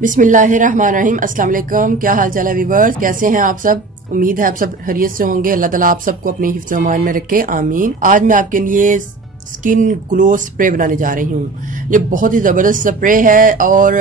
बिस्मिल्लाहिर्रहमानिर्रहीम। अस्सलाम वालेकुम। क्या हाल चाल है व्यूअर्स, कैसे हैं आप सब? उम्मीद है आप सब खैरियत से होंगे। अल्लाह ताला आप सबको अपने हिफ्ज़ अमान में रखे, आमीन। आज मैं आपके लिए स्किन ग्लो स्प्रे बनाने जा रही हूँ। ये बहुत ही जबरदस्त स्प्रे है और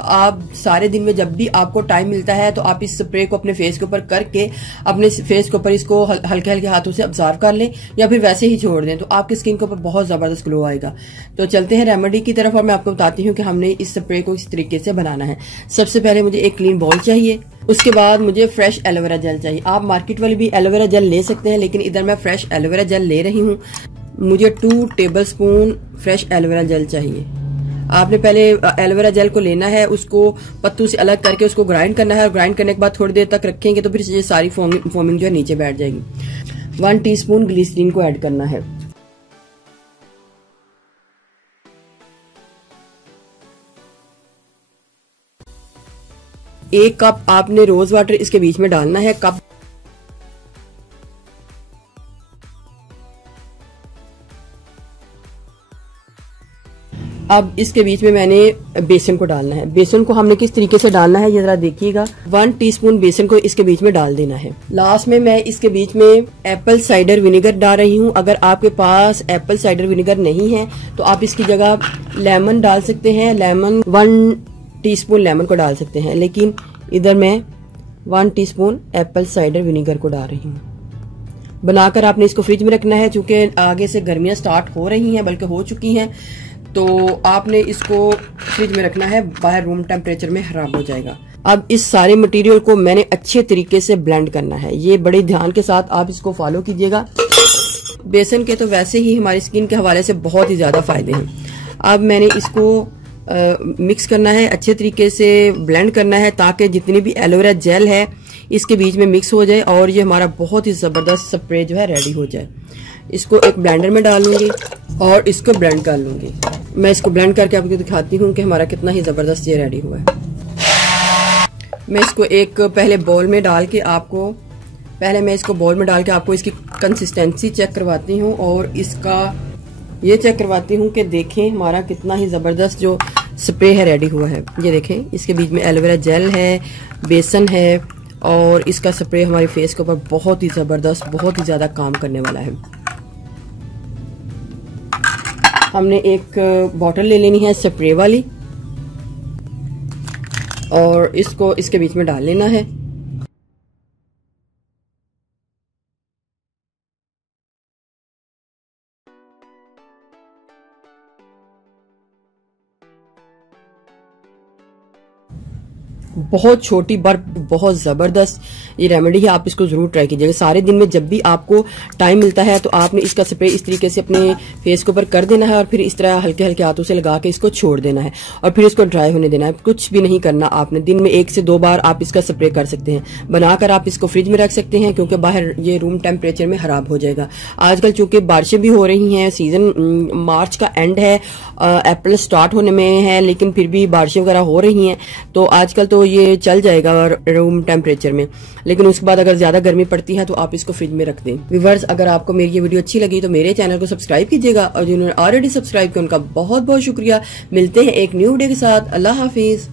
आप सारे दिन में जब भी आपको टाइम मिलता है तो आप इस स्प्रे को अपने फेस के ऊपर करके अपने फेस के ऊपर इसको हल्के हल्के हाथों से ऑब्जर्व कर लें या फिर वैसे ही छोड़ दें तो आपकी स्किन के ऊपर बहुत जबरदस्त ग्लो आएगा। तो चलते हैं रेमेडी की तरफ और मैं आपको बताती हूँ कि हमने इस स्प्रे को इस तरीके से बनाना है। सबसे पहले मुझे एक क्लीन बाउल चाहिए, उसके बाद मुझे फ्रेश एलोवेरा जेल चाहिए। आप मार्केट वाली भी एलोवेरा जेल ले सकते हैं, लेकिन इधर मैं फ्रेश एलोवेरा जेल ले रही हूँ। मुझे 2 टेबलस्पून फ्रेश एलोवेरा जेल चाहिए। आपने पहले एलोवेरा जेल को लेना है, उसको पत्तों से अलग करके उसको ग्राइंड करना है और ग्राइंड करने के बाद थोड़ी देर तक रखेंगे तो फिर ये सारी फोमिंग जो है नीचे बैठ जाएगी। 1 टीस्पून ग्लिसरीन को ऐड करना है। एक कप आपने रोज वाटर इसके बीच में डालना है। कप अब इसके बीच में मैंने बेसन को डालना है। बेसन को हमने किस तरीके से डालना है ये जरा देखिएगा। 1 टीस्पून बेसन को इसके बीच में डाल देना है। लास्ट में मैं इसके बीच में एप्पल साइडर विनेगर डाल रही हूँ। अगर आपके पास एप्पल साइडर विनेगर नहीं है तो आप इसकी जगह लेमन डाल सकते हैं। लेमन 1 टीस्पून लेमन को डाल सकते हैं, लेकिन इधर मैं 1 टीस्पून एप्पल साइडर विनेगर को डाल रही हूँ। बनाकर आपने इसको फ्रिज में रखना है, चूंकि आगे से गर्मियां स्टार्ट हो रही हैं, बल्कि हो चुकी हैं, तो आपने इसको फ्रिज में रखना है, बाहर रूम टेम्परेचर में खराब हो जाएगा। अब इस सारे मटेरियल को मैंने अच्छे तरीके से ब्लेंड करना है। ये बड़े ध्यान के साथ आप इसको फॉलो कीजिएगा। बेसन के तो वैसे ही हमारी स्किन के हवाले से बहुत ही ज्यादा फायदे हैं। अब मैंने इसको मिक्स करना है, अच्छे तरीके से ब्लेंड करना है ताकि जितनी भी एलोवेरा जेल है इसके बीच में मिक्स हो जाए और ये हमारा बहुत ही जबरदस्त स्प्रे जो है रेडी हो जाए। इसको एक ब्लेंडर में डाल लूंगी और इसको ब्लेंड कर लूंगी। मैं इसको ब्लेंड करके आपको दिखाती हूँ कि हमारा कितना ही जबरदस्त ये रेडी हुआ है। मैं इसको एक पहले बाउल में डाल के आपको इसकी कंसिस्टेंसी चेक करवाती हूँ और इसका ये चेक करवाती हूँ कि देखें हमारा कितना ही जबरदस्त जो स्प्रे है रेडी हुआ है। ये देखें, इसके बीच में एलोवेरा जेल है, बेसन है और इसका स्प्रे हमारे फेस के ऊपर बहुत ही जबरदस्त, बहुत ही ज्यादा काम करने वाला है। हमने एक बॉटल ले लेनी है स्प्रे वाली और इसको इसके बीच में डाल लेना है। बहुत छोटी बर्फ, बहुत जबरदस्त ये रेमेडी है। आप इसको जरूर ट्राई कीजिएगा। सारे दिन में जब भी आपको टाइम मिलता है तो आपने इसका स्प्रे इस तरीके से अपने फेस के ऊपर कर देना है और फिर इस तरह हल्के हल्के हाथों से लगा के इसको छोड़ देना है और फिर इसको ड्राई होने देना है। कुछ भी नहीं करना आपने। दिन में 1 से 2 बार आप इसका स्प्रे कर सकते हैं। बनाकर आप इसको फ्रिज में रख सकते हैं क्योंकि बाहर ये रूम टेम्परेचर में खराब हो जाएगा। आजकल चूंकि बारिशें भी हो रही हैं, सीजन मार्च का एंड है, अप्रैल स्टार्ट होने में है, लेकिन फिर भी बारिशें वगैरह हो रही हैं तो आजकल तो ये चल जाएगा रूम टेम्परेचर में, लेकिन उसके बाद अगर ज्यादा गर्मी पड़ती है तो आप इसको फ्रिज में रख दें। व्यूअर्स, अगर आपको मेरी ये वीडियो अच्छी लगी तो मेरे चैनल को सब्सक्राइब कीजिएगा और जिन्होंने ऑलरेडी सब्सक्राइब किया उनका बहुत बहुत शुक्रिया। मिलते हैं एक न्यू वीडियो के साथ। अल्लाह हाफिज।